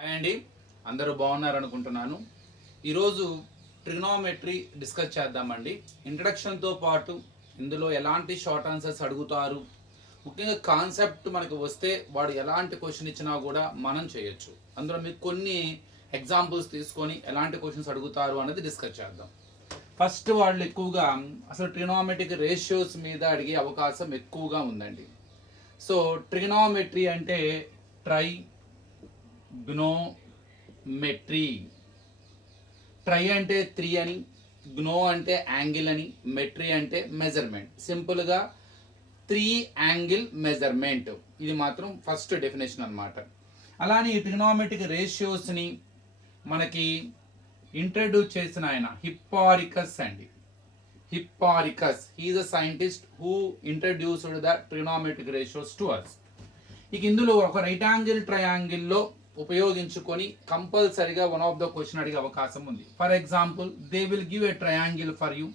Hi అండి, అందరూ బాగున్నారు అనుకుంటున్నాను. ఈరోజు ట్రిగ్నోమెట్రీ డిస్కస్ చేద్దామండి. ఇంట్రడక్షన్తో పాటు ఇందులో ఎలాంటి షార్ట్ ఆన్సర్స్ అడుగుతారు, ముఖ్యంగా కాన్సెప్ట్ మనకు వస్తే వాడు ఎలాంటి క్వశ్చన్ ఇచ్చినా కూడా మనం చేయొచ్చు. అందులో మీకు కొన్ని ఎగ్జాంపుల్స్ తీసుకొని ఎలాంటి క్వశ్చన్స్ అడుగుతారు అనేది డిస్కస్ చేద్దాం. ఫస్ట్ వాళ్ళు ఎక్కువగా అసలు ట్రిగ్నోమెట్రిక్ రేషియోస్ మీద అడిగే అవకాశం ఎక్కువగా ఉందండి. సో ట్రిగ్నోమెట్రీ అంటే ట్రై గ్నోమెట్రీ. ట్రై అంటే 3 అని, గ్నో అంటే యాంగిల్ అని, మెట్రీ అంటే మెజర్మెంట్. సింపుల్గా 3 యాంగిల్ మెజర్మెంట్, ఇది మాత్రం ఫస్ట్ డెఫినేషన్ అనమాట. అలానే ఈ ట్రిగ్నోమెట్రిక్ రేషియోస్ని మనకి ఇంట్రడ్యూస్ చేసిన ఆయన హిప్పారికస్ అండి. Hipparchus is a scientist who introduced the trigonometric ratios to us. ఇక ఇందులో ఒక రైట్ యాంగిల్ ట్రయాంగిల్లో ఉపయోగించుకొని కంపల్సరిగా వన్ ఆఫ్ ద క్వశ్చన్ అడిగే అవకాశం ఉంది. For example they will give a triangle for you.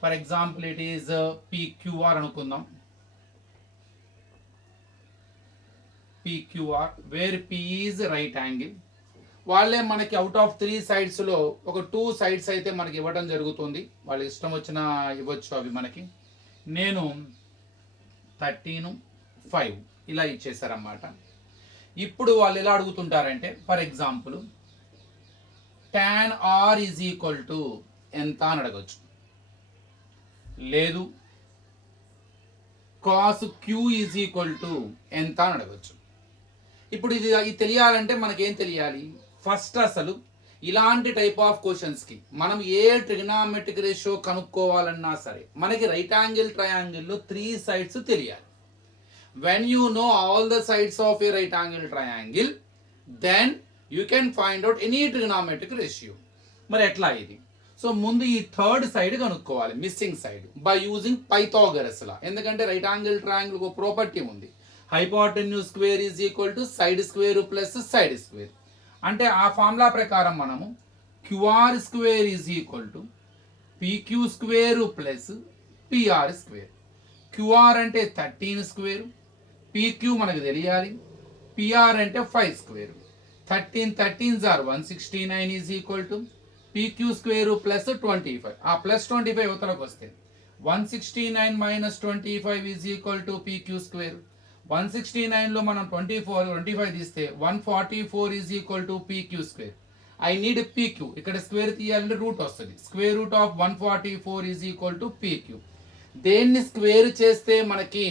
For example it is PQR అనుకుందాం. PQR where P is right angle. వాళ్ళే మనకి అవుట్ ఆఫ్ 3 సైడ్స్లో ఒక 2 సైడ్స్ అయితే మనకి ఇవ్వడం జరుగుతుంది. వాళ్ళు ఇష్టం వచ్చిన ఇవ్వచ్చు అవి మనకి. నేను 13, 5 ఇలా ఇచ్చేసారన్నమాట. ఇప్పుడు వాళ్ళు ఎలా అడుగుతుంటారంటే for example tan r is equal to ఎంత అని అడగచ్చు, లేదు cos q is equal to ఎంత అని అడగచ్చు. ఇప్పుడు ఇది తెలియాలంటే మనకేం తెలియాలి? ఫస్ట్ అసలు ఇలాంటి టైప్ ఆఫ్ క్వశ్చన్స్కి మనం ఏ ట్రిగ్నోమెట్రిక్ రేషియో కనుక్కోవాలన్నా సరే మనకి రైట్ యాంగిల్ ట్రయాంగిల్లో 3 సైడ్స్ తెలియాలి. When you know all the sides of a right angle triangle, then you can find out any trigonometric ratio. మరి ఎట్లా ఇది? సో ముందు ఈ థర్డ్ సైడ్ కనుక్కోవాలి, missing side, by using Pythagoras law. ఎందుకంటే right angle triangle ఒక property ఉంది, hypotenuse square is equal to side square plus side square. అంటే ఆ ఫార్ములా ప్రకారం మనము QR square is equal to PQ square plus PR square. QR అంటే 13 square, PQ మనకు తెలియాలి, పిఆర్ అంటే 5 square. 13 13s are 169 is equal to PQ square plus 25. ఆ plus 25 ఉత్తరకు వస్తే 169 minus 25 is equal to PQ square. 169లో మనం 25 తీస్తే 144 is equal to PQ square. I need PQ, ఇక్కడ స్క్వేర్ తీయాలంటే రూట్ వస్తుంది. Square root of 144 is equal to PQ. దేన్ని square చేస్తే మనకి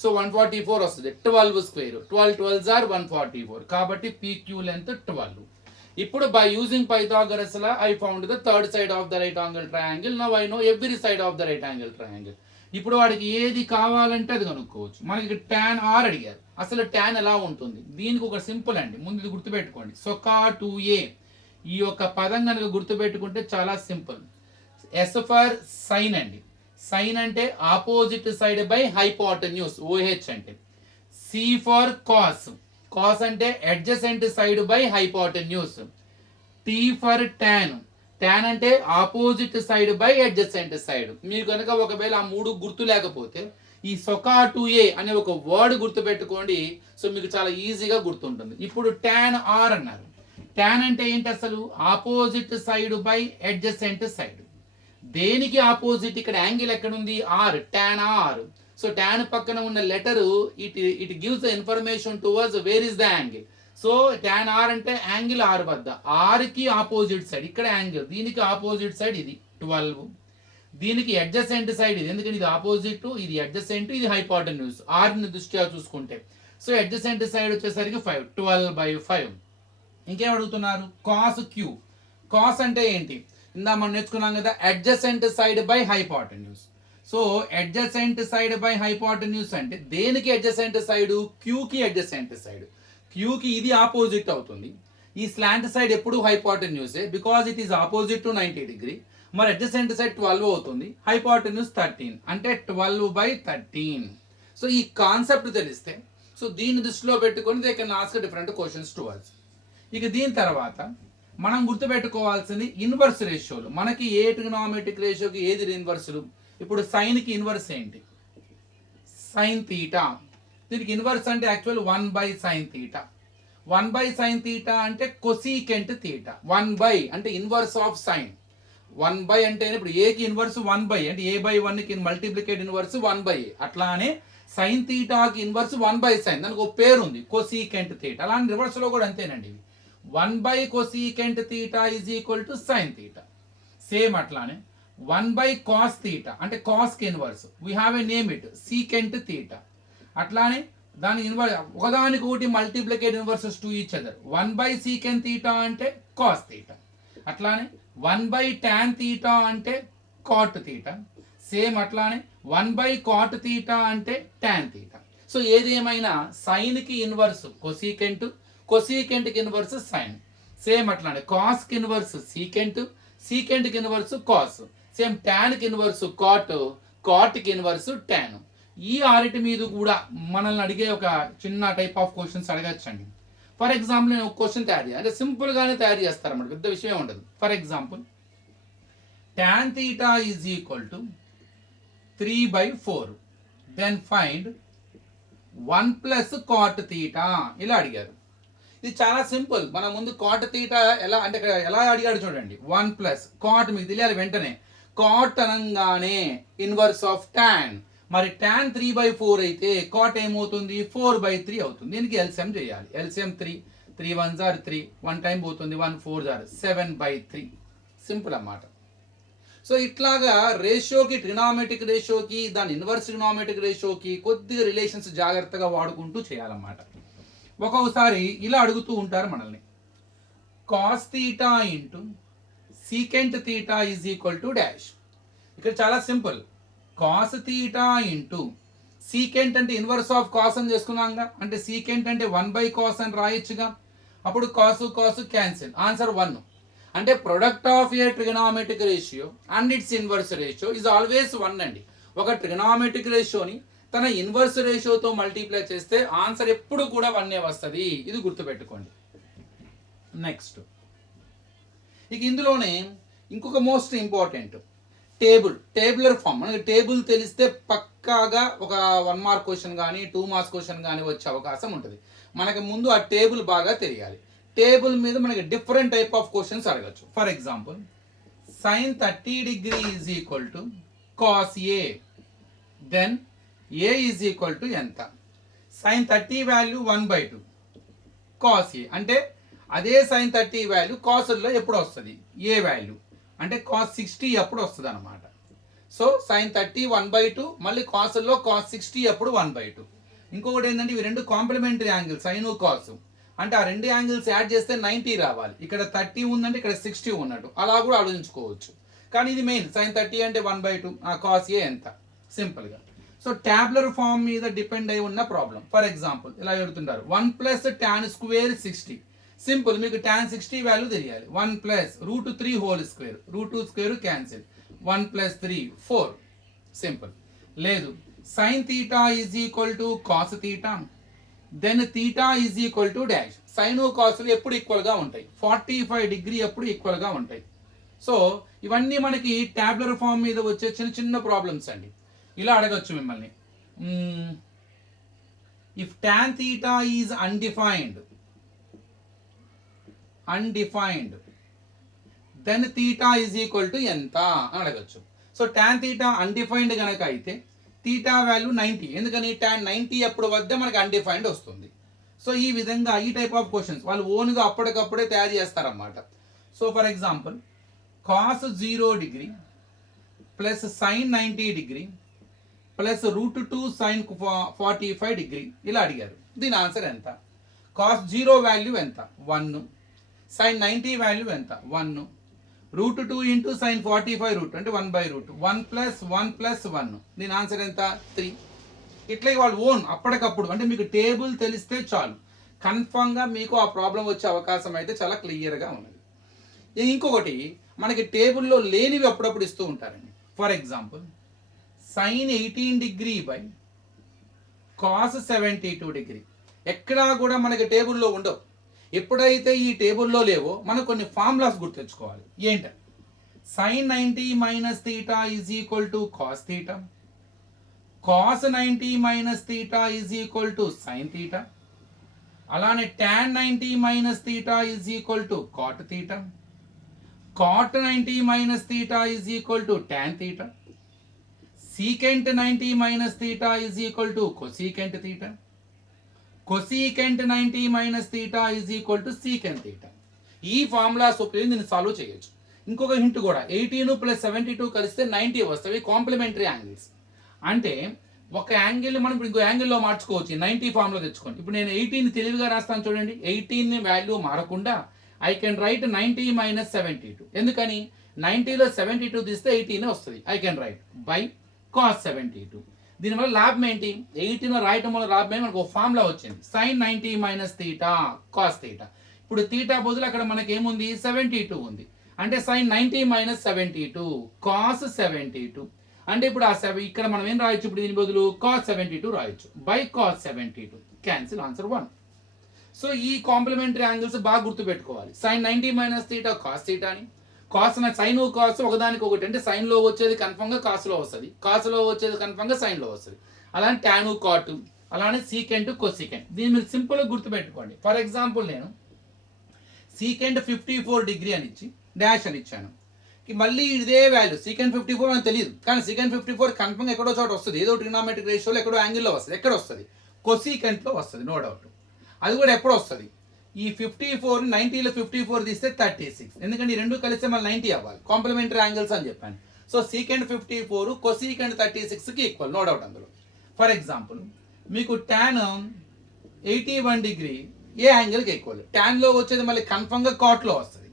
సో 144 వస్తుంది. 12 స్క్వేర్, 12 12s are 144, కాబట్టి పీక్యూ లెంత్ 12. ఇప్పుడు by using Pythagoras law I found the third side of the right angle triangle. Now I know every side of the right angle triangle. ఇప్పుడు వాడికి ఏది కావాలంటే అది కనుక్కోవచ్చు. మనకి tan r అడిగారు. అసలు tan ఎలా ఉంటుంది? దీనికి ఒక సింపుల్ అండి, ముందు ఇది గుర్తుపెట్టుకోండి. సొకా 2a ఈ యొక్క పదం కనుక గుర్తుపెట్టుకుంటే చాలా సింపుల్. ఎస్ ఫర్ సైన్ అండి, సైన్ అంటే opposite side by hypotenuse, OH అంటే. సి ఫర్ కాస్, కాస్ అంటే adjacent side by hypotenuse. T for tan, tan అంటే opposite side by adjacent side. మీరు కనుక ఒకవేళ ఆ 3 గుర్తు లేకపోతే ఈ సొకా 2a అనే ఒక వర్డ్ గుర్తు పెట్టుకోండి. సో మీకు చాలా ఈజీగా గుర్తుంటుంది. ఇప్పుడు tan r అన్నారు. టాన్ అంటే ఏంటి అసలు? Opposite side by adjacent side. దేనికి ఆపోజిట్? ఇక్కడ యాంగిల్ ఎక్కడ ఉంది? R, tan R. So tan పక్కన ఉన్న letter it gives the information towards where is the angle. So tan R అంటే యాంగిల్ ఆర్ వద్ద, ఆర్ కి ఆపోజిట్ సైడ్ ఇక్కడ యాంగిల్, దీనికి ఆపోజిట్ సైడ్ ఇది 12, దీనికి అడ్జసెంట్ సైడ్ ఇది, ఎందుకంటే ఇది ఆపోజిట్, ఇది అడ్జసెంట్, ఇది హైపోటెన్యూస్, ఆర్ ని దృష్ట్యా చూసుకుంటే. సో అడ్జసెంట్ సైడ్ వచ్చేసరికి 5, 12/5. ఇంకేం అడుగుతున్నారు? Cos queue. కాస్ అంటే ఏంటి? ఇందా మనం నేర్చుకున్నాం కదా, adjacent side by hypotenuse. So adjacent side by hypotenuse అంటే దేనికి అడ్జసెంట్ సైడ్? క్యూకి అడ్జసెంట్ సైడ్. క్యూకి ఇది ఆపోజిట్ అవుతుంది. ఈ స్లాంట్ సైడ్ ఎప్పుడు హైపోటెన్యూసే, because it is opposite to 90 degree. మరి అడ్జసెంట్ సైడ్ 12 అవుతుంది, హైపోటెన్యూస్ 13 అంటే 12/13. సో ఈ కాన్సెప్ట్ తెలిస్తే, సో దీన్ని దృష్టిలో పెట్టుకొని they can ask different questions to us. ఇక దీని తర్వాత మనం గుర్తుపెట్టుకోవాల్సింది ఇన్వర్స్ రేషియోలు. మనకి ఏ ట్రిగ్నోమెట్రిక్ రేషియోకి ఏది ఇన్వర్సులు? ఇప్పుడు సైన్కి ఇన్వర్స్ ఏంటి? Sine theta. దీనికి ఇన్వర్స్ అంటే actual 1/sin theta. 1/sin theta అంటే కొసీకెంట్ తీటా. 1/, అంటే ఇన్వర్స్ ఆఫ్ సైన్. 1/, అంటే ఇప్పుడు ఏకి ఇన్వర్స్ 1/, అంటే a/1కి మల్టిప్లికేట్ ఇన్వర్స్ 1/a. అట్లానే సైన్ తీటాకి ఇన్వర్స్ 1/sin, దానికి ఒక పేరు ఉంది కొసీకెంట్ తీటా. అలానే రివర్స్ లో కూడా అంతేనండి. 1/cosecant theta is equal to sine theta. Same అట్లానే 1/cos తీటా అంటే cos కి inverse, we have a name it secant theta. అట్లానే దాని ఇన్వర్స్ ఒకదానికి ఒకటి multiplicative inverses to each other. 1/secant theta అంటే cos తీటా. అట్లానే 1/tan తీటా అంటే cot తీటా. సేమ్ అట్లానే 1/cot తీటా అంటే tan తీటా. సో ఏదేమైనా సైన్ కి ఇన్వర్స్ కొసీకెంట్, కొసీకెంట్ కి ఇన్వర్స్ సైన్. సేమ్ అట్లానే కాస్ కి ఇన్వర్స్ సీకెంట్, సీకెంట్ కి ఇన్వర్స్ కాస్. సేమ్ టాన్ కి ఇన్వర్స్ కాట్, కాట్ కి ఇన్వర్స్ టాన్. ఈ ఆరిటి మీద కూడా మనల్ని అడిగే ఒక చిన్న టైప్ ఆఫ్ క్వశ్చన్స్ అడగచ్చండి. ఫర్ ఎగ్జాంపుల్ నేను ఒక క్వశ్చన్ తయారు చేయాలి, అంటే సింపుల్ గానే తయారు చేస్తారన్నమాట, పెద్ద విషయం ఉండదు. For example tan theta is equal to 3/4, then find 1 plus cot theta. ఇలా అడిగారు. ఇది చాలా సింపుల్. మన ముందు కాట్ తీటా ఎలా అంటే ఎలా అడిగాడు చూడండి. 1 ప్లస్ కాట్ మీకు తెలియాలి వెంటనే. కాట్ అనగానే ఇన్వర్స్ ఆఫ్ టాన్. మరి టాన్ 3/4 అయితే కాట్ ఏమవుతుంది 4/3 అవుతుంది. దీనికి ఎల్సిఎం చేయాలి. ఎల్సిఎం 3, 3 1s are 3, 1 టైం పోతుంది, 1 4s are 7/3. సింపుల్ అన్నమాట. సో ఇట్లాగా రేషియోకి, ట్రిగ్నామెట్రిక్ రేషియోకి, దాని ఇన్వర్స్ ట్రిగ్నామెట్రిక్ రేషియోకి కొద్దిగా రిలేషన్స్ జాగ్రత్తగా వాడుకుంటూ చేయాలన్నమాట. ఒక్కొక్కసారి ఇలా అడుగుతూ ఉంటారు మనల్ని, cos theta into secant theta is equal to dash. ఇక్కడ చాలా simple. Cos theta into secant అంటే ఇన్వర్స్ ఆఫ్ కాస్ అని చేసుకున్నాంగా, అంటే సీకెంట్ అంటే 1/cos అని రాయొచ్చుగా. అప్పుడు కాసు కాసు క్యాన్సిల్, ఆన్సర్ 1. అంటే product of A trigonometric ratio and it's inverse ratio is always 1 అండి. ఒక ట్రిగనామెట్రిక్ రేషియోని తన ఇన్వర్స్ రేషియోతో మల్టిప్లై చేస్తే ఆన్సర్ ఎప్పుడు కూడా 1 వస్తుంది. ఇది గుర్తుపెట్టుకోండి. నెక్స్ట్ ఇక ఇందులోనే ఇంకొక మోస్ట్ ఇంపార్టెంట్ టేబులర్ ఫామ్. మనకి టేబుల్ తెలిస్తే పక్కాగా ఒక 1 మార్క్ క్వశ్చన్ కానీ 2 మార్క్స్ క్వశ్చన్ కానీ వచ్చే అవకాశం ఉంటుంది. మనకి ముందు ఆ టేబుల్ బాగా తెలియాలి. టేబుల్ మీద మనకి డిఫరెంట్ టైప్ ఆఫ్ క్వశ్చన్స్ అడగచ్చు. For example sin 30 degree is equal to cos A, then A is equal to ఎంత? sin 30 వాల్యూ 1/2 కాస్ ఏ, అంటే అదే sin 30 వాల్యూ కాసుల్లో ఎప్పుడు వస్తుంది ఏ వాల్యూ, అంటే కాస్ 60 ఎప్పుడు వస్తుంది అనమాట. సో sin 30 1/2, మళ్ళీ కాసుల్లో కాస్ 60 ఎప్పుడు 1/2. ఇంకొకటి ఏంటంటే ఇవి రెండు కాంప్లిమెంటరీ యాంగిల్స్ సైన్ కాసు, అంటే ఆ రెండు యాంగిల్స్ యాడ్ చేస్తే 90 రావాలి. ఇక్కడ 30 ఉందంటే ఇక్కడ 60 ఉన్నట్టు, అలా కూడా ఆలోచించుకోవచ్చు. కానీ ఇది మెయిన్ sin 30 అంటే 1/2, కాస్ ఏ ఎంత, సింపుల్గా. సో ట్యాబ్లర్ ఫామ్ మీద డిపెండ్ అయి ఉన్న ప్రాబ్లం. ఫర్ ఎగ్జాంపుల్ ఇలా చెబుతుంటారు 1 ప్లస్ tan స్క్వేర్ 60. సింపుల్, మీకు tan 60 వాల్యూ తెలియాలి. 1 plus √3 whole square, √2 square cancel, 1 plus 3 4. Simple. లేదు sin theta is equal to cos theta, then theta is equal to dash. Sine కాసులు ఎప్పుడు ఈక్వల్గా ఉంటాయి, 45 డిగ్రీ ఎప్పుడు ఈక్వల్గా ఉంటాయి. సో ఇవన్నీ మనకి ట్యాబ్లర్ ఫామ్ మీద వచ్చే చిన్న చిన్న ప్రాబ్లమ్స్ అండి. ఇలా అడగచ్చు మిమ్మల్ని, if tan theta is undefined then theta is equal to ఎంత అని అడగచ్చు. సో tan తీటా అన్డిఫైన్డ్ కనుక అయితే తీటా వాల్యూ 90, ఎందుకని tan 90 ఎప్పుడు వద్ద మనకి అన్డిఫైన్డ్ వస్తుంది. సో ఈ విధంగా ఈ టైప్ ఆఫ్ క్వశ్చన్స్ వాళ్ళు ఓన్గా అప్పటికప్పుడే తయారు చేస్తారన్నమాట. So for example cos 0 degree plus sin 90 degree plus √2 sin 45 degree ఇలా అడిగారు. దీని ఆన్సర్ ఎంత? కాస్ 0 వాల్యూ ఎంత 1, sin 90 వాల్యూ ఎంత 1, √2 ఇంటూ sin 45 రూట్ అంటే 1/√2, 1 ప్లస్ 1 ప్లస్ 1, దీని ఆన్సర్ ఎంత 3. ఇట్లా వాళ్ళు ఓన్ అప్పటికప్పుడు, అంటే మీకు టేబుల్ తెలిస్తే చాలు, కన్ఫామ్గా మీకు ఆ ప్రాబ్లం వచ్చే అవకాశం అయితే చాలా క్లియర్గా ఉన్నది. ఇంకొకటి మనకి టేబుల్లో లేనివి అప్పుడప్పుడు ఇస్తూ ఉంటారండి. For example sin 18 degree by cos 72 degree. ఎక్కడా కూడా మనకి టేబుల్లో ఉండవు. ఎప్పుడైతే ఈ టేబుల్లో లేవో మనం కొన్ని ఫార్ములాస్ గుర్తుంచుకోవాలి. ఏంటి? sin 90 minus theta is equal to cos theta, cos 90 minus theta is equal to sin theta, అలానే tan 90 minus theta is equal to cot theta, cot 90 minus theta is equal to tan theta, secant 90 minus theta is equal to cosecant theta, cosecant 90 minus theta is equal to secant theta. ఈ formulas ఉపయోగించి దీన్ని solve చేయొచ్చు. ఇంకొక hint కూడా 18 plus 72 కలిస్తే 90 వస్తాయి, complementary angles. అంటే ఒక యాంగిల్ మనం ఇప్పుడు ఇంకో యాంగిల్లో మార్చుకోవచ్చు, 90 ఫార్ములా తెచ్చుకోండి. ఇప్పుడు నేను 18 తెలివిగా రాస్తాను చూడండి, 18 వాల్యూ మారకుండా ఐ కెన్ రైట్ 90 మైనస్ 72. ఎందుకని 90లో 72 తీస్తే 18 వస్తుంది. I can write by cos 72. దీనివల్ల లాభం ఏంటి, 18 రాయటం వల్ల లాభం ఏంటి, మనకు ఒక ఫార్ములా వచ్చింది sine 90 minus theta cos theta. ఇప్పుడు తీటా బదులు అక్కడ మనకి ఏముంది 72 ఉంది, అంటే సైన్ 90 మైనస్ 72 కాస్ 72. అంటే ఇప్పుడు ఆ ఇక్కడ మనం ఏం రాయొచ్చు, ఇప్పుడు దీని బదులు కాస్ 72 రాయొచ్చు by cos 72. Cancel, answer 1. So ఈ కాంప్లిమెంటరీ యాంగిల్స్ బాగా గుర్తుపెట్టుకోవాలి. Sine 90 minus theta cos theta అని, కాస్ సైన్ కాస్ ఒకదానికి ఒకటి, అంటే సైన్లో వచ్చేది కన్ఫర్మ్గా కాస్లో వస్తుంది, కాస్లో వచ్చేది కన్ఫర్మ్గా సైన్లో వస్తుంది. అలానే ట్యాను కాటు, అలానే సీకెంట్ కొసీకెంట్. దీన్ని మీరు సింపుల్గా గుర్తుపెట్టుకోండి. ఫర్ ఎగ్జాంపుల్ నేను సీకెంట్ 54 డిగ్రీ అని ఇచ్చి డాష్ అని ఇచ్చాను, మళ్ళీ ఇదే వాల్యూ సీకెంట్ 54 మనకు తెలియదు, కానీ సీకెంట్ 54 కన్ఫర్మ్గా ఎక్కడో చోట వస్తుంది, ఏదో ట్రిగ్నామెట్రిక్ రేషియోలో ఎక్కడో యాంగిల్లో వస్తుంది. ఎక్కడ వస్తుంది, కొసీకెంట్లో వస్తుంది, నో డౌట్. అది కూడా ఎప్పుడు వస్తుంది, ఈ 54 90లో 54 తీస్తే 36, ఎందుకంటే ఈ రెండు కలిస్తే మళ్ళీ 90 అవ్వాలి, కాంప్లిమెంటరీ యాంగిల్స్ అని చెప్పాను. సో సీకెంట్ 54 కొసీకెంట్ 36కి ఈక్వల్, నో డౌట్ అందులో. ఫర్ ఎగ్జాంపుల్ మీకు tan 81 డిగ్రీ ఏ యాంగిల్కి ఈక్వల్, ట్యాన్లో వచ్చేది మళ్ళీ కన్ఫర్మ్గా కాట్లో వస్తుంది,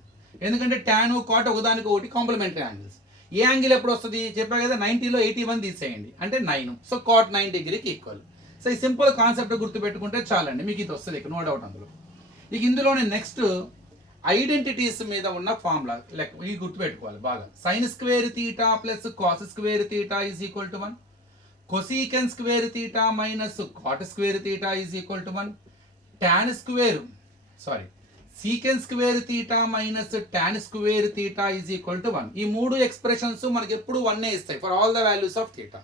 ఎందుకంటే ట్యాన్ కాట్ ఒకదానికి ఒకటి కాంప్లిమెంటరీ యాంగిల్స్. ఏ యాంగిల్ ఎప్పుడు వస్తుంది చెప్పా కదా, 90లో 81 తీసేయండి అంటే 9, సో కాట్ 9 డిగ్రీకి ఈక్వల్. సో ఈ సింపుల్ కాన్సెప్ట్ గుర్తుపెట్టుకుంటే చాలండి, మీకు ఇది వస్తుంది ఇక, నో డౌట్ అందులో. ఇక ఇందులోనే నెక్స్ట్ ఐడెంటిటీస్ మీద ఉన్న ఫార్ములా లెక్క ఇవి గుర్తుపెట్టుకోవాలి బాగా. Sine square theta plus cos square theta is equal to 1, cosecant square theta minus cot square theta is equal to 1, tan square secant square theta minus tan square theta is equal to 1. ఈ మూడు expressions మనకి ఎప్పుడు 1 ఇస్తాయి for all the values of theta,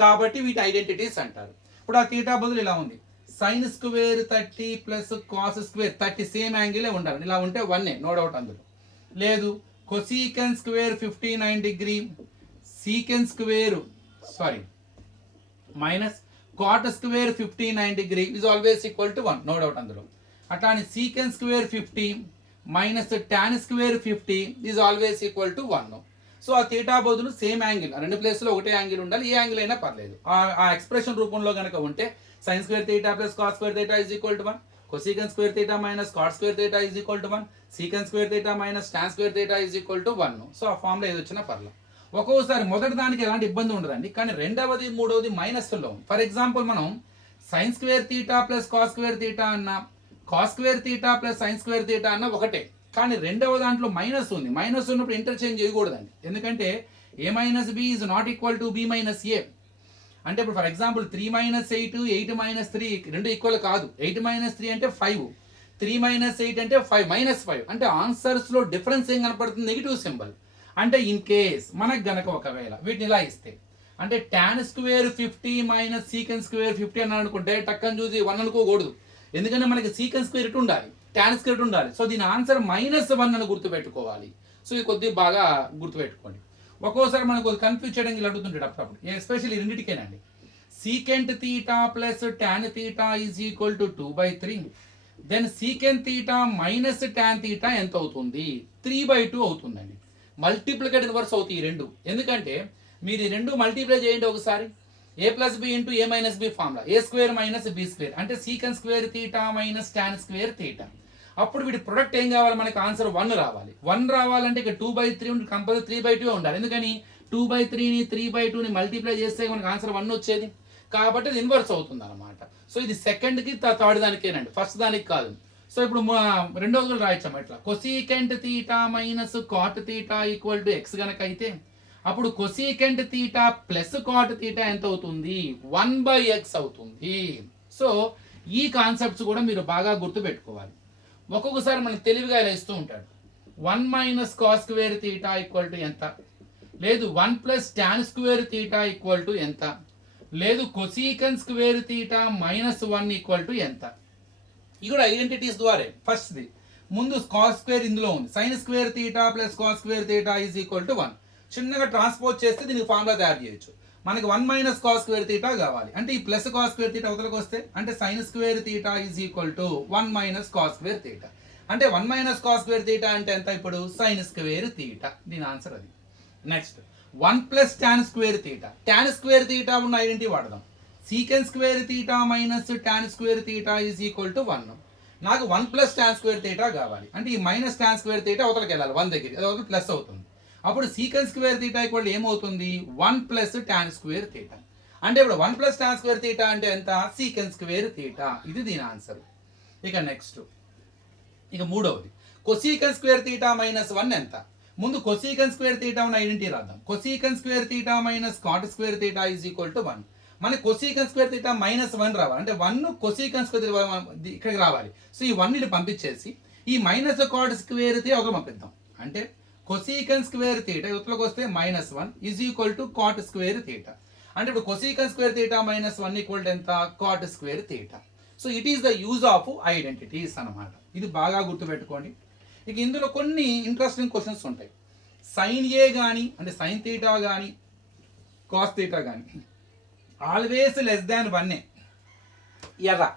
కాబట్టి వీటి identities అంటారు. ఇప్పుడు ఆ తీటా బదులు ఇలా ఉంది, sine square 30 plus cos square 30 same యాంగిలే ఉండాలి, ఇలా ఉంటే 1, నో డౌట్ అందులో. లేదు cosecant square 59 degree secant square minus cot square 59 degree is always equal to 1, no doubt అందులో. అట్లానే secant square 50 minus tan square 50 is always equal to 1. So ఆ theta బదులు సేమ్ యాంగిల్, రెండు ప్లేస్లో ఒకటే యాంగిల్ ఉండాలి, ఏ యాంగిల్ అయినా పర్లేదు. ఆ ఎక్స్ప్రెషన్ రూపంలో కనుక ఉంటే sine square theta plus cos square theta is equal to 1, cosecant square theta minus cot square theta is equal to 1, secant square theta minus tan square theta is equal to 1. So ఆ formula ఏది వచ్చినా పర్లేదు. ఒక్కోసారి మొదటి దానికి ఎలాంటి ఇబ్బంది ఉండదండి, కానీ రెండవది మూడవది మైనస్లో. ఫర్ ఎగ్జాంపుల్ మనం sine square theta plus cos square theta అన్న, cos square theta plus sine square theta అన్న ఒకటే, కానీ రెండవ దాంట్లో మైనస్ ఉంది. మైనస్ ఉన్నప్పుడు ఇంటర్చేంజ్ చేయకూడదండి, ఎందుకంటే A minus B is not equal to B minus A. అంటే ఇప్పుడు ఫర్ ఎగ్జాంపుల్ 3 మైనస్ 8 8 మైనస్ 3 రెండు ఈక్వల్ కాదు. 8 మైనస్ 3 అంటే 5, 3 మైనస్ 8 అంటే 5 మైనస్ 5, అంటే ఆన్సర్స్లో డిఫరెన్స్ ఏం కనపడుతుంది, నెగిటివ్ సింబల్. అంటే ఇన్ కేస్ మనకు గనక ఒకవేళ వీటిని ఇలా ఇస్తే, అంటే టాన్ స్క్వేర్ 50 మైనస్ సీకెన్ స్క్వేర్ 50 అని అనుకుంటే టక్కని చూసి 1 అనుకోకూడదు, ఎందుకంటే మనకి సీకెన్ స్క్వేర్ ఇటు ఉండాలి, టాన్ స్క్వేర్ ఇటు ఉండాలి. సో దీని ఆన్సర్ -1 అని గుర్తుపెట్టుకోవాలి. సో ఇది కొద్దిగా బాగా గుర్తుపెట్టుకోండి. ఒక్కోసారి మనకు కన్ఫ్యూజ్ చేయడానికి ఇలా అడుగుతుంటాడు అప్పుడప్పుడు, ఎస్పెషల్లీ రెండింటికేనండి. Secant theta plus tan theta is equal to 2/3, then secant theta minus tan theta ఎంత అవుతుంది, 3/2 అవుతుందండి. మల్టిప్లికేట్ ఇన్వర్స్ అవుతాయి ఈ రెండు, ఎందుకంటే మీరు ఈ రెండు మల్టిప్లై చేయండి ఒకసారి, ఏ ప్లస్ బి ఇంటూ ఏ మైనస్ బి ఫార్ములా, ఏ స్క్వేర్ మైనస్ బి స్క్వేర్, అంటే సీకెన్ square theta minus tan square theta. అప్పుడు వీటి ప్రొడక్ట్ ఏం కావాలి, మనకి ఆన్సర్ 1 రావాలి. 1 రావాలంటే ఇక 2/3 ఉంటే కంపల్సరీ 3/2 ఉండాలి, ఎందుకని 2/3ని 3/2ని మల్టిప్లై చేస్తే మనకి ఆన్సర్ 1 వచ్చేది, కాబట్టి ఇది ఇన్వర్స్ అవుతుంది అనమాట. సో ఇది సెకండ్కి థర్డ్ దానికేనండి, ఫస్ట్ దానికి కాదు. సో ఇప్పుడు రెండోది రాయించాము ఎట్లా, cosecant theta minus cot theta equal to x గనక అయితే అప్పుడు cosecant theta plus cot theta ఎంత అవుతుంది, 1/x అవుతుంది. సో ఈ కాన్సెప్ట్స్ కూడా మీరు బాగా గుర్తుపెట్టుకోవాలి. ఒక్కొక్కసారి మనకి తెలివిగా ఇలా ఇస్తూ ఉంటాడు, 1 minus cos square theta equal to ఎంత, లేదు 1 plus tan square theta equal to ఎంత, లేదు cosecant square theta -1 equal to ఎంత. ఇవి కూడా ఐడెంటిటీస్ ద్వారా. ఫస్ట్ది ముందు కాస్ స్క్వేర్ ఇందులో ఉంది, sine square theta plus cos square theta is equal to 1. చిన్నగా ట్రాన్స్పోజ్ చేస్తే దీనికి ఫార్ములా తయారు చేయొచ్చు. మనకి 1 మైనస్ కాస్ స్క్వేర్ తీటా కావాలి అంటే ఈ ప్లస్ కాస్ స్క్వేర్ తీటా అవతలకు వస్తే అంటే sine square theta is equal to 1 minus cos square theta. అంటే 1 మైనస్ కాస్ స్క్వేర్ తీటా అంటే ఎంత ఇప్పుడు సైన్ స్క్వేర్ తీటా. దీని ఆన్సర్ అది. Next 1 plus tan square theta. Tan square theta ఉన్న ఐడెంటిటీ వాడదాం. Secant square theta minus tan square theta is equal to 1. నాకు 1 plus tan square theta కావాలి అంటే ఈ మైనస్ టాన్ స్క్వేర్ తీటా అవతలకి వెళ్ళాలి 1 దగ్గర, అది అవతల ప్లస్ అవుతుంది. అప్పుడు సీకెన్ స్క్వేర్ తీటా ఈక్వల్ ఏమవుతుంది 1 ప్లస్ టాన్ స్క్వేర్ తీటా. అంటే ఇప్పుడు 1 ప్లస్ టాన్ స్క్వేర్ తీటా అంటే ఎంత సీకెన్ స్క్వేర్ తీటా. ఇది దీని ఆన్సర్. ఇక నెక్స్ట్ ఇక మూడవది కొసీకెన్ స్క్వేర్ తీటా మైనస్ 1 ఎంత. ముందు కొసీకెన్ స్క్వేర్ తీటా ఉన్న ఐడెంటిటీ రాద్దాం. Cosecant square theta minus cot square theta is equal to 1. మనకి కొసీకెన్ స్క్వేర్ తీటా మైనస్ 1 రావాలి అంటే 1 కొసీకెన్ స్క్వేర్ ఇక్కడికి రావాలి. సో ఈ 1 ఇటు పంపించేసి ఈ మైనస్ కాట్ స్క్వేర్ తీటా ఒకటి పంపిద్దాం. అంటే కొసీకెన్ స్క్వేర్ తీటా ఇవతలకు వస్తే -1 is equal to cot square theta. అంటే ఇప్పుడు cosecant square theta -1 equal to ఎంత cot square theta. So it is the use of identities అన్నమాట. ఇది బాగా గుర్తుపెట్టుకోండి. ఇక ఇందులో కొన్ని ఇంట్రెస్టింగ్ క్వశ్చన్స్ ఉంటాయి. సైన్ ఏ కానీ అంటే సైన్ తీటా కానీ కాస్ తీటా కానీ ఆల్వేస్ లెస్ దాన్ 1. ఎరా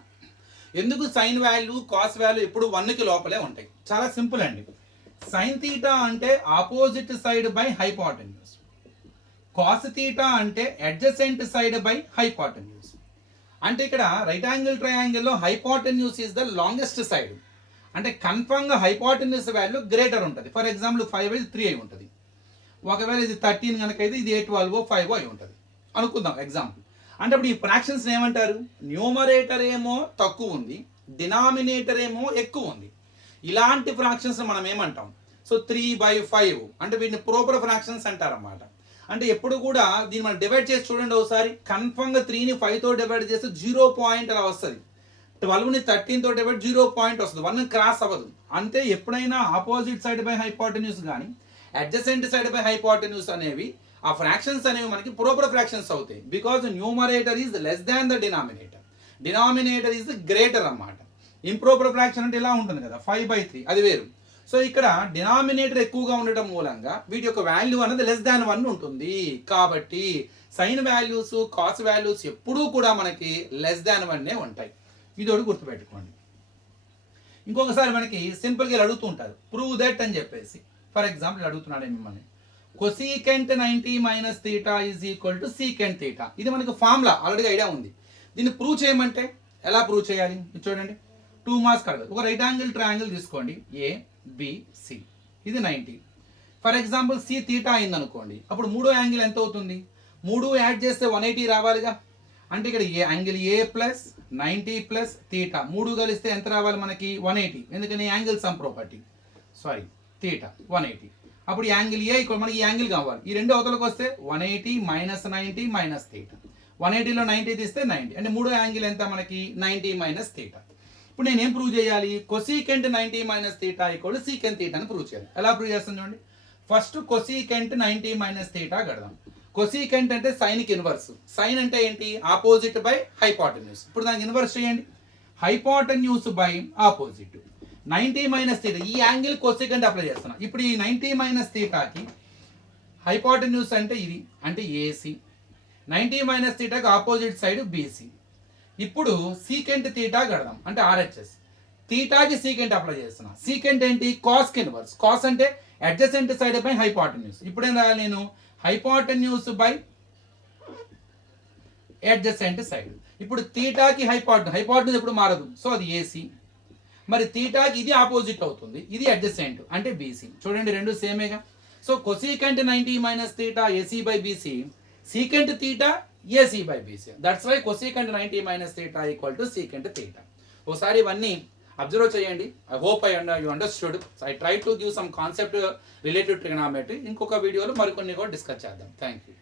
ఎందుకు సైన్ వాల్యూ కాస్ వాల్యూ ఎప్పుడు 1కి లోపలే ఉంటాయి. చాలా సింపుల్ అండి. సైన్ తీటా అంటే opposite side by hypotenuse, cos theta అంటే అడ్జసెంట్ సైడ్ బై హైపోటెన్యూస్. అంటే ఇక్కడ రైట్ యాంగిల్ ట్రయాంగిల్లో hypotenuse is the longest side. అంటే కన్ఫర్మ్ గా హైపోటెన్యూస్ వాల్యూ గ్రేటర్ ఉంటుంది. ఫర్ ఎగ్జాంపుల్ 5 అయితే 3 అయి ఉంటుంది. ఒకవేళ ఇది 13 కనుక అయితే ఇది 12 5 అయి ఉంటుంది అనుకుందాం ఎగ్జాంపుల్. అంటే ఇప్పుడు ఈ ఫ్రాక్షన్స్ ఏమంటారు, న్యూమరేటర్ ఏమో తక్కువ ఉంది, డినామినేటర్ ఏమో ఎక్కువ ఉంది. ఇలాంటి ఫ్రాక్షన్స్ మనం ఏమంటాం, సో 3/5 అంటే వీటిని ప్రాపర్ ఫ్రాక్షన్స్ అంటారన్నమాట. అంటే ఎప్పుడు కూడా దీన్ని మనం డివైడ్ చేసి చూడండి ఒకసారి. కన్ఫర్మ్గా 3ని 5తో డివైడ్ చేస్తే 0 పాయింట్ అలా వస్తుంది. 12ని 13తో డివైడ్ 0 పాయింట్ వస్తుంది, 1 క్రాస్ అవ్వదు. అంతే ఎప్పుడైనా ఆపోజిట్ సైడ్ బై హైపోటెన్యూస్ కానీ అడ్జసెంట్ సైడ్ బై హైపోటెన్యూస్ అనేవి ఆ ఫ్రాక్షన్స్ అనేవి మనకి ప్రాపర్ ఫ్రాక్షన్స్ అవుతాయి. Because numerator is less than the denominator, denominator is greater అన్నమాట. ఇంప్రాపర్ ఫ్రాక్షన్ అంటే ఇలా ఉంటుంది కదా 5/3, అది వేరు. సో ఇక్కడ డినామినేటర్ ఎక్కువగా ఉండటం మూలంగా వీటి యొక్క వాల్యూ అనేది లెస్ దాన్ 1 ఉంటుంది. కాబట్టి సైన్ వాల్యూస్ కాస్ వాల్యూస్ ఎప్పుడూ కూడా మనకి లెస్ దాన్ 1 ఉంటాయి. ఇది ఒకటి గుర్తుపెట్టుకోండి. ఇంకొకసారి మనకి సింపుల్గా ఇలా అడుగుతూ ఉంటారు, ప్రూవ్ దట్ అని చెప్పేసి. ఫర్ ఎగ్జాంపుల్ అడుగుతున్నాడు మిమ్మల్ని, cosecant 90 minus theta is equal to secant theta. ఇది మనకు ఫార్ములా ఆల్రెడీ ఐడియా ఉంది. దీన్ని ప్రూవ్ చేయమంటే ఎలా ప్రూవ్ చేయాలి చూడండి. 2 మార్క్స్ కడగదు. ఒక రైట్ యాంగిల్ ట్రయాంగిల్ తీసుకోండి, ABC, ఇది 90. ఫర్ ఎగ్జాంపుల్ సి తీటా అయింది అనుకోండి, అప్పుడు మూడో యాంగిల్ ఎంత అవుతుంది, 3 యాడ్ చేస్తే 180 రావాలిగా. అంటే ఇక్కడ angle A plus 90 plus theta 3 కలిస్తే ఎంత రావాలి మనకి 180. ఎందుకని angle sum property, sorry theta 180. అప్పుడు యాంగిల్ ఏ ఇక్కడ మనకి ఈ యాంగిల్ కావాలి. ఈ రెండు అవతలకు వస్తే 180 మైనస్ 90 మైనస్ తీటా. 180లో 90 తీస్తే 90. అంటే మూడో యాంగిల్ ఎంత మనకి 90 మైనస్ తీటా. ఇప్పుడు నేను ఏం ప్రూవ్ చేయాలి, cosecant 90 minus theta equal secant theta అని ప్రూవ్ చేయాలి. ఎలా ప్రూవ్ చేస్తాను చూడండి. ఫస్ట్ కొసీకెంట్ 90 మైనస్ తీటా కడదాం. కొసీకెంట్ అంటే సైన్కి ఇన్వర్స్. సైన్ అంటే ఏంటి, ఆపోజిట్ బై హైపోటెన్యూస్. ఇప్పుడు దానికి ఇన్వర్స్ చేయండి, hypotenuse by opposite. 90 minus theta, ఈ యాంగిల్ కొసీకెంట్ అప్లై చేస్తున్నాం. ఇప్పుడు ఈ 90 మైనస్ తీటాకి హైపోటెన్యూస్ అంటే ఇది, అంటే ఏసీ. 90 మైనస్ తీటాకి ఆపోజిట్ సైడ్ బీసీ. ఇప్పుడు సీకెంట్ తీటా కడదాం, అంటే ఆర్హెచ్ఎస్. తీటాకి సీకెంట్ అప్లై చేస్తున్నా. సీకెంట్ ఏంటి, కాస్ కి ఇన్వర్స్. కాస్ అంటే అడ్జసెంట్ సైడ్ బై హైపోటెన్యూస్. ఇప్పుడు ఏం రాయాలి నేను, హైపోటెన్యూస్ బై అడ్జసెంట్ సైడ్. ఇప్పుడు తీటాకి హైపోటెన్యూస్ ఎప్పుడు మారదు, సో అది ఏసీ. మరి తీటాకి ఇది ఆపోజిట్ అవుతుంది, ఇది అడ్జసెంట్ అంటే బీసీ. చూడండి రెండు సేమేగా. So cosecant 90 minus theta AC by BC, secant theta AC by BC. That's why cosecant 90 minus theta equal to secant theta. ఒకసారి ఇవన్నీ అబ్జర్వ్ చేయండి. I hope you understood. I try to give some concept related trigonometry. ఇంకొక వీడియోలో మరికొన్ని కూడా discuss చేద్దాం. Thank you.